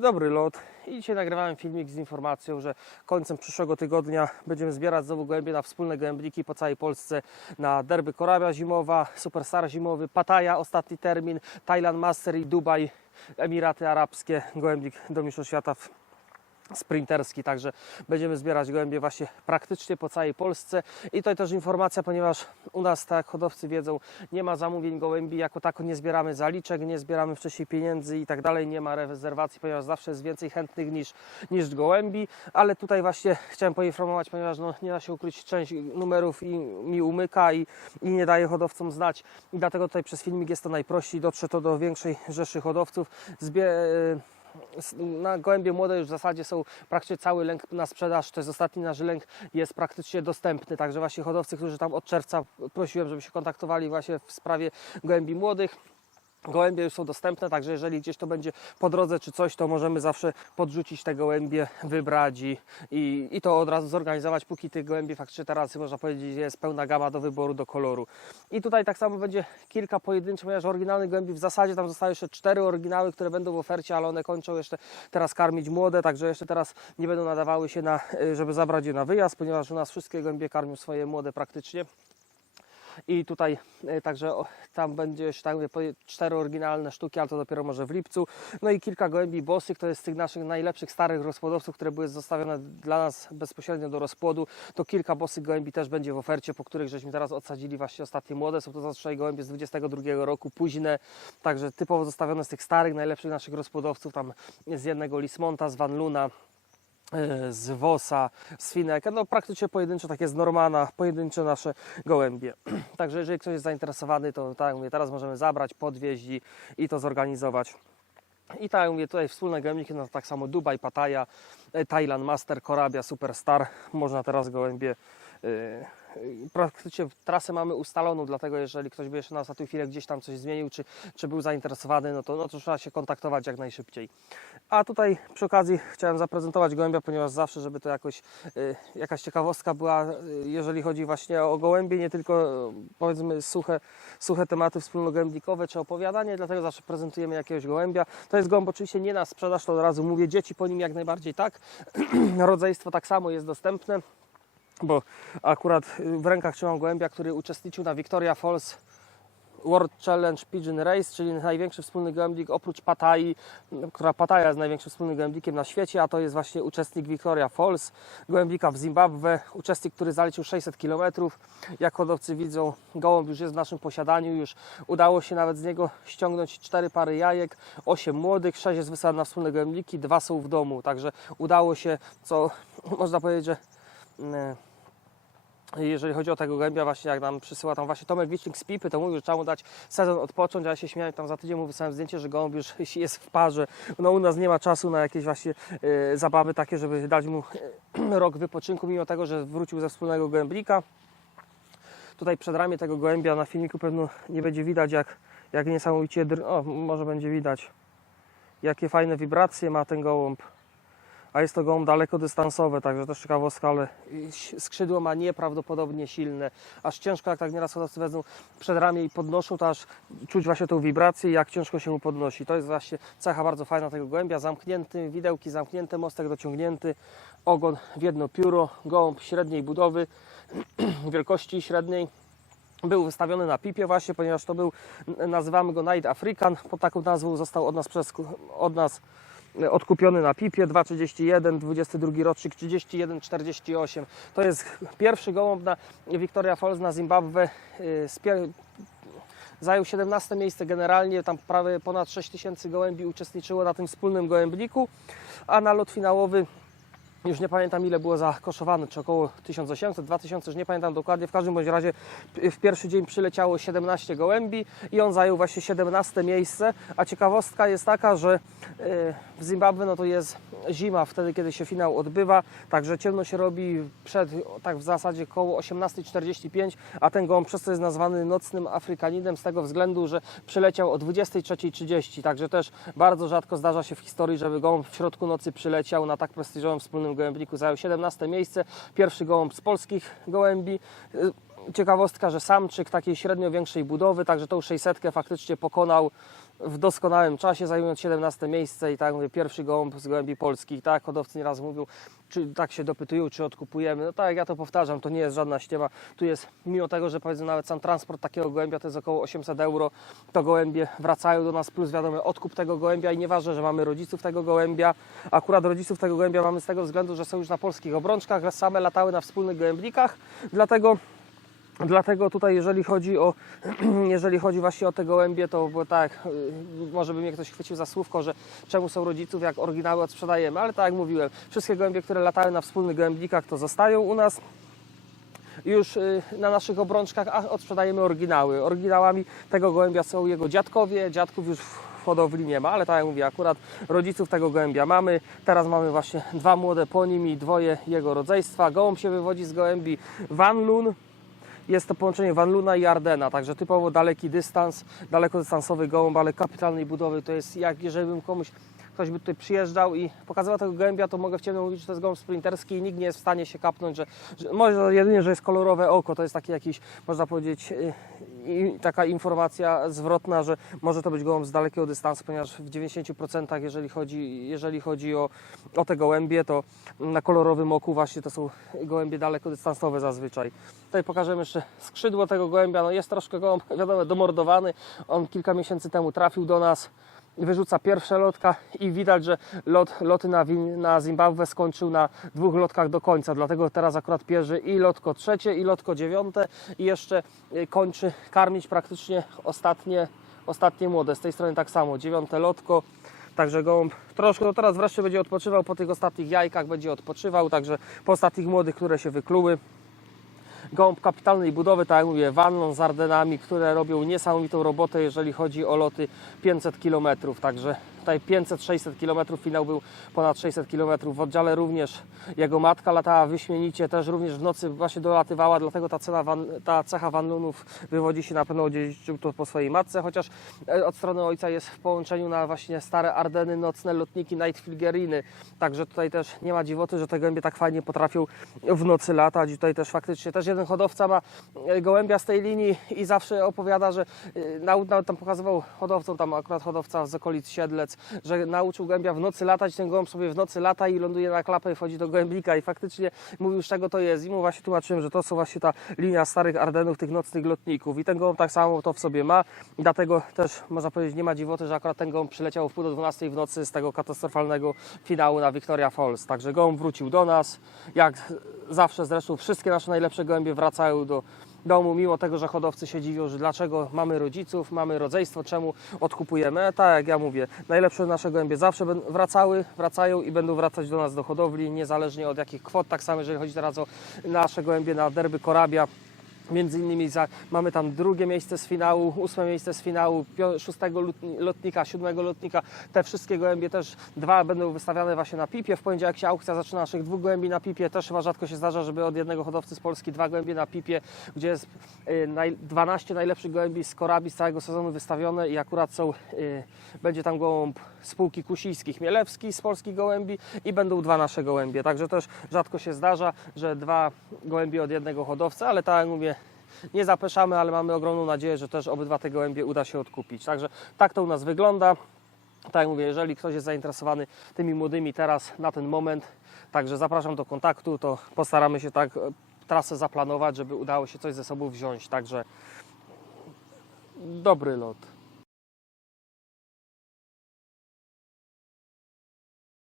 Dobry lot. I dzisiaj nagrywałem filmik z informacją, że końcem przyszłego tygodnia będziemy zbierać znowu gołębie na wspólne gołębniki po całej Polsce na derby Korabia zimowa, Superstar zimowy, Pattaya ostatni termin, Thailand Master i Dubaj, Emiraty Arabskie, gołębnik do Mistrzostw Świata w sprinterski, także będziemy zbierać gołębie właśnie praktycznie po całej Polsce. I tutaj też informacja, ponieważ u nas, tak jak hodowcy wiedzą, nie ma zamówień gołębi, jako tako nie zbieramy zaliczek, nie zbieramy wcześniej pieniędzy i tak dalej, nie ma rezerwacji, ponieważ zawsze jest więcej chętnych niż, niż gołębi, ale tutaj właśnie chciałem poinformować, ponieważ no, nie da się ukryć, część numerów i, mi umyka i, i nie daje hodowcom znać. I dlatego tutaj przez filmik jest to najprościej, dotrze to do większej rzeszy hodowców. Na gołębie młode już w zasadzie są praktycznie cały lęk na sprzedaż, to jest ostatni nasz lęk, jest praktycznie dostępny, także właśnie hodowcy, którzy tam od czerwca prosiłem, żeby się kontaktowali właśnie w sprawie gołębi młodych, Gołębie już są dostępne, także jeżeli gdzieś to będzie po drodze czy coś, to możemy zawsze podrzucić te gołębie, wybrać i, i, i to od razu zorganizować, póki tych gołębi faktycznie teraz można powiedzieć jest pełna gama do wyboru, do koloru. I tutaj tak samo będzie kilka pojedynczych, ponieważ oryginalnych gołębi w zasadzie tam zostały jeszcze cztery oryginały, które będą w ofercie, ale one kończą jeszcze teraz karmić młode, także jeszcze teraz nie będą nadawały się na, y, żeby zabrać je na wyjazd, ponieważ u nas wszystkie gołębie karmią swoje młode praktycznie. I tutaj e, także tam będzie jeszcze tak mówię, cztery oryginalne sztuki, ale to dopiero może w lipcu. No i kilka gołębi bosych, to jest z tych naszych najlepszych starych rozpłodowców, które były zostawione dla nas bezpośrednio do rozpłodu. To kilka bosych gołębi też będzie w ofercie, po których żeśmy teraz odsadzili właśnie ostatnie młode. Są to zazwyczaj gołębie z 22 roku, późne, także typowo zostawione z tych starych, najlepszych naszych rozpłodowców, tam z jednego Lismonta, z Van Luna, z Wosa, z Fineka, no praktycznie pojedyncze takie z Normana, pojedyncze nasze gołębie. Także jeżeli ktoś jest zainteresowany, to tak mówię, teraz możemy zabrać, podwieźć i, to zorganizować. I tak mówię, tutaj wspólne gołębniki, no tak samo Dubaj, Pattaya, e, Thailand Master, Korabia, Superstar. Można teraz gołębie e, e, praktycznie trasę mamy ustaloną, dlatego jeżeli ktoś by jeszcze na ostatnią chwilę gdzieś tam coś zmienił, czy, czy był zainteresowany, no to, no to trzeba się kontaktować jak najszybciej. A tutaj przy okazji chciałem zaprezentować gołębia, ponieważ zawsze, żeby to jakoś y, jakaś ciekawostka była, y, jeżeli chodzi właśnie o gołębie, nie tylko y, powiedzmy suche, suche tematy wspólnogębnikowe czy opowiadanie, dlatego zawsze prezentujemy jakiegoś gołębia. To jest gołąb oczywiście nie na sprzedaż, to od razu mówię, dzieci po nim jak najbardziej tak. Rodzeństwo tak samo jest dostępne, bo akurat y, w rękach trzymam gołębia, który uczestniczył na Victoria Falls World Challenge Pigeon Race, czyli największy wspólny gołębnik oprócz Patai, która Pattaya jest największym wspólnym gołębnikiem na świecie, a to jest właśnie uczestnik Victoria Falls, gołębnika w Zimbabwe, uczestnik, który zaliczył 600 km. Jak hodowcy widzą, gołąb już jest w naszym posiadaniu, już udało się nawet z niego ściągnąć 4 pary jajek, 8 młodych, 6 jest wysłane na wspólne gołębniki, 2 są w domu, także udało się, co można powiedzieć, że mm, jeżeli chodzi o tego gołębia, właśnie jak nam przysyła tam właśnie Tomek Wicznik z Pipy, to mówił, że trzeba mu dać sezon odpocząć, a ja się śmiałem tam za tydzień mu wysłałem zdjęcie, że gołąb już jest w parze. No u nas nie ma czasu na jakieś właśnie e, zabawy takie, żeby dać mu e, rok wypoczynku, mimo tego, że wrócił ze wspólnego gołębnika. Tutaj przed ramię tego gołębia na filmiku pewno nie będzie widać, jak, jak niesamowicie, o może będzie widać, jakie fajne wibracje ma ten gołąb a jest to gołąb dalekodystansowy, także też ciekawostka, ale skrzydło ma nieprawdopodobnie silne, aż ciężko, jak tak nieraz hodowcy wezmą przed ramię i podnoszą, to aż czuć właśnie tą wibrację jak ciężko się mu podnosi. To jest właśnie cecha bardzo fajna tego gołębia, zamknięty, widełki zamknięte, mostek dociągnięty, ogon w jedno pióro, gołąb średniej budowy, wielkości średniej. Był wystawiony na pipie właśnie, ponieważ to był, nazywamy go Night African, pod taką nazwą został od nas, przez, od nas odkupiony na pipie 2,31, 22 rocznik 31,48. To jest pierwszy gołąb na Victoria Falls na Zimbabwe. y, Zajął 17 miejsce generalnie, tam prawie ponad 6 tysięcy gołębi uczestniczyło na tym wspólnym gołębniku, a na lot finałowy już nie pamiętam ile było zakoszowane, czy około 1800, 2000, już nie pamiętam dokładnie. W każdym bądź razie w pierwszy dzień przyleciało 17 gołębi i on zajął właśnie 17 miejsce. A ciekawostka jest taka, że e, w Zimbabwe no to jest zima wtedy, kiedy się finał odbywa, także ciemno się robi przed, tak w zasadzie koło 18.45, a ten gołąb przez to jest nazwany nocnym Afrykaninem z tego względu, że przyleciał o 23.30, także też bardzo rzadko zdarza się w historii, żeby gołąb w środku nocy przyleciał na tak prestiżowym wspólnym gołębniku. Zajął 17 miejsce, pierwszy gołąb z polskich gołębi. Ciekawostka, że samczyk takiej średnio większej budowy, także tą 600 faktycznie pokonał w doskonałym czasie, zajmując 17 miejsce i tak mówię, pierwszy gołąb z gołębi polskich, tak, hodowcy nieraz mówią, czy tak się dopytują, czy odkupujemy, no tak ja to powtarzam, to nie jest żadna ściema, tu jest, mimo tego, że powiedzmy nawet sam transport takiego gołębia to jest około 800 euro, to gołębie wracają do nas, plus wiadomo, odkup tego gołębia i nieważne, że mamy rodziców tego gołębia, akurat rodziców tego gołębia mamy z tego względu, że są już na polskich obrączkach, same latały na wspólnych gołębnikach, dlatego Dlatego tutaj, jeżeli chodzi o, jeżeli chodzi właśnie o te gołębie, to bo tak, y, może by mnie ktoś chwycił za słówko, że czemu są rodziców, jak oryginały odsprzedajemy, ale tak jak mówiłem, wszystkie gołębie, które latały na wspólnych gołębnikach, to zostają u nas już y, na naszych obrączkach, a odsprzedajemy oryginały. Oryginałami tego gołębia są jego dziadkowie, dziadków już w hodowli nie ma, ale tak jak mówię, akurat rodziców tego gołębia mamy. Teraz mamy właśnie dwa młode po nim i dwoje jego rodzeństwa. Gołąb się wywodzi z gołębi Van jest to połączenie Van Luna i Ardena, także typowo daleki dystans, dalekodystansowy gołąb, ale kapitalnej budowy. To jest jak jeżeli bym komuś, ktoś by tutaj przyjeżdżał i pokazywał tego gołębia, to mogę w ciemno mówić, że to jest gołąb sprinterski i nikt nie jest w stanie się kapnąć, że, że może jedynie, że jest kolorowe oko, to jest taki jakiś, można powiedzieć, y, i taka informacja zwrotna, że może to być gołąb z dalekiego dystansu, ponieważ w 90% jeżeli chodzi, jeżeli chodzi o, o te gołębie, to na kolorowym oku właśnie to są gołębie dalekodystansowe zazwyczaj. Tutaj pokażemy jeszcze skrzydło tego gołębia. No jest troszkę gołąb, wiadomo, domordowany. On kilka miesięcy temu trafił do nas. Wyrzuca pierwsze lotka i widać, że lot, loty na, na Zimbabwe skończył na dwóch lotkach do końca. Dlatego teraz akurat pierze i lotko trzecie, i lotko dziewiąte i jeszcze y, kończy karmić praktycznie ostatnie, ostatnie młode. Z tej strony tak samo, dziewiąte lotko. Także gołąb troszkę, no teraz wreszcie będzie odpoczywał po tych ostatnich jajkach, będzie odpoczywał, także po ostatnich młodych, które się wykluły. Gołąb kapitalnej budowy, tak jak mówię, wanną z Ardenami, które robią niesamowitą robotę, jeżeli chodzi o loty 500 km. Także tutaj 500-600 km, finał był ponad 600 km. W oddziale również jego matka latała wyśmienicie, też również w nocy właśnie dolatywała, dlatego ta, cena van, ta cecha Vanlunów wywodzi się na pewno odziedziczył to po swojej matce, chociaż e, od strony ojca jest w połączeniu na właśnie stare Ardeny, nocne lotniki Nightfilgeriny. Także tutaj też nie ma dziwoty, że te gołębie tak fajnie potrafią w nocy latać. I tutaj też faktycznie też jeden hodowca ma e, gołębia z tej linii i zawsze opowiada, że e, nau- nawet tam pokazywał hodowcom, tam akurat hodowca z okolic Siedlec, że nauczył gołębia w nocy latać, ten gołąb sobie w nocy lata i ląduje na klapę i wchodzi do gołębnika. I faktycznie mówił z czego to jest. I mu właśnie tłumaczyłem, że to są właśnie ta linia starych Ardenów, tych nocnych lotników. I ten gołąb tak samo to w sobie ma. Dlatego też można powiedzieć nie ma dziwoty, że akurat ten gołąb przyleciał w pół do 12 w nocy z tego katastrofalnego finału na Victoria Falls, także gołąb wrócił do nas, jak zawsze zresztą wszystkie nasze najlepsze gołębie wracają do domu, mimo tego, że hodowcy się dziwią, że dlaczego mamy rodziców, mamy rodzeństwo, czemu odkupujemy. Tak jak ja mówię, najlepsze nasze gołębie zawsze wracały, wracają i będą wracać do nas do hodowli, niezależnie od jakich kwot. Tak samo jeżeli chodzi teraz o nasze gołębie na derby Korabia. Między innymi za, mamy tam drugie miejsce z finału, ósme miejsce z finału, pio- szóstego lotnika, siódmego lotnika. Te wszystkie gołębie też dwa będą wystawiane właśnie na pipie. W poniedziałek się aukcja zaczyna naszych dwóch gołębi na pipie. Też chyba rzadko się zdarza, żeby od jednego hodowcy z Polski dwa gołębie na pipie, gdzie jest y, naj, 12 najlepszych gołębi z korabi z całego sezonu wystawione i akurat są, y, będzie tam gołąb spółki Kusińskich, Chmielewski z polskich gołębi i będą dwa nasze gołębie. Także też rzadko się zdarza, że dwa gołębie od jednego hodowcy, ale tak jak mówię, nie zapeszamy, ale mamy ogromną nadzieję, że też obydwa te gołębie uda się odkupić. Także tak to u nas wygląda. Tak jak mówię, jeżeli ktoś jest zainteresowany tymi młodymi teraz na ten moment, także zapraszam do kontaktu, to postaramy się tak e, trasę zaplanować, żeby udało się coś ze sobą wziąć. Także dobry lot.